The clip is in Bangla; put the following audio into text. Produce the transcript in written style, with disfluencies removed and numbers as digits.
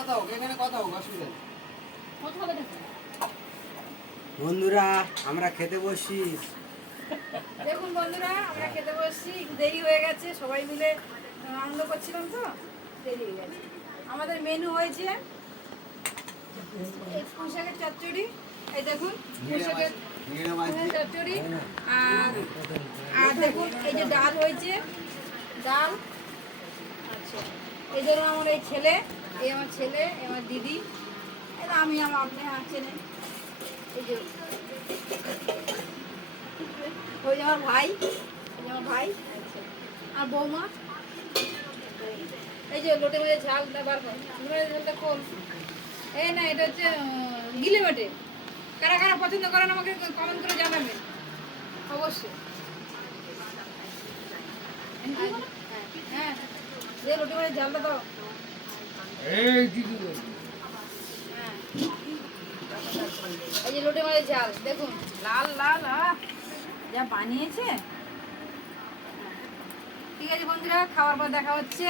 কথা হোক, এখানে কথা হোক, অসুবিধা নেই। বন্ধুরা আমরা খেতে বসছি। দেখুন বন্ধুরা, আমরা খেতে বসছি, দেরি হয়ে গেছে, সবাই মিলে আনন্দ করছিলাম তো দেরি হয়ে গেছে। আমাদের মেনু হয়েছে এই পুঁই শাকের চচ্চড়ি, এই দেখুন পুঁই শাকের চচ্চড়ি, আর আর দেখুন এই যে ডাল হয়েছে, ডাল। আচ্ছা, এই ধরুন আমার এই ছেলে, এই আমার ছেলে, এই আমার দিদি, এটা আমি আমার আপনি চেনেন, এই যে ওই যে আমার ভাই, এই যে আমার ভাই আর বৌমা। এই যে লোটে মাছের ঝালটা বার কর, লোটে মাছের ঝালটা কোন, এই না এটা হচ্ছে গিলে বেটে। কারা কারা পছন্দ করেন আমাকে কমেন্ট করে জানাবেন অবশ্যই। হ্যাঁ, যে লোটে মাছের ঝালটা দাও। হ্যাঁ, এই যে লোটে মাছের ঝাল দেখুন, লাল লাল, যা বানিয়েছে। ঠিক আছে বন্ধুরা, খাওয়ার পর দেখা হচ্ছে।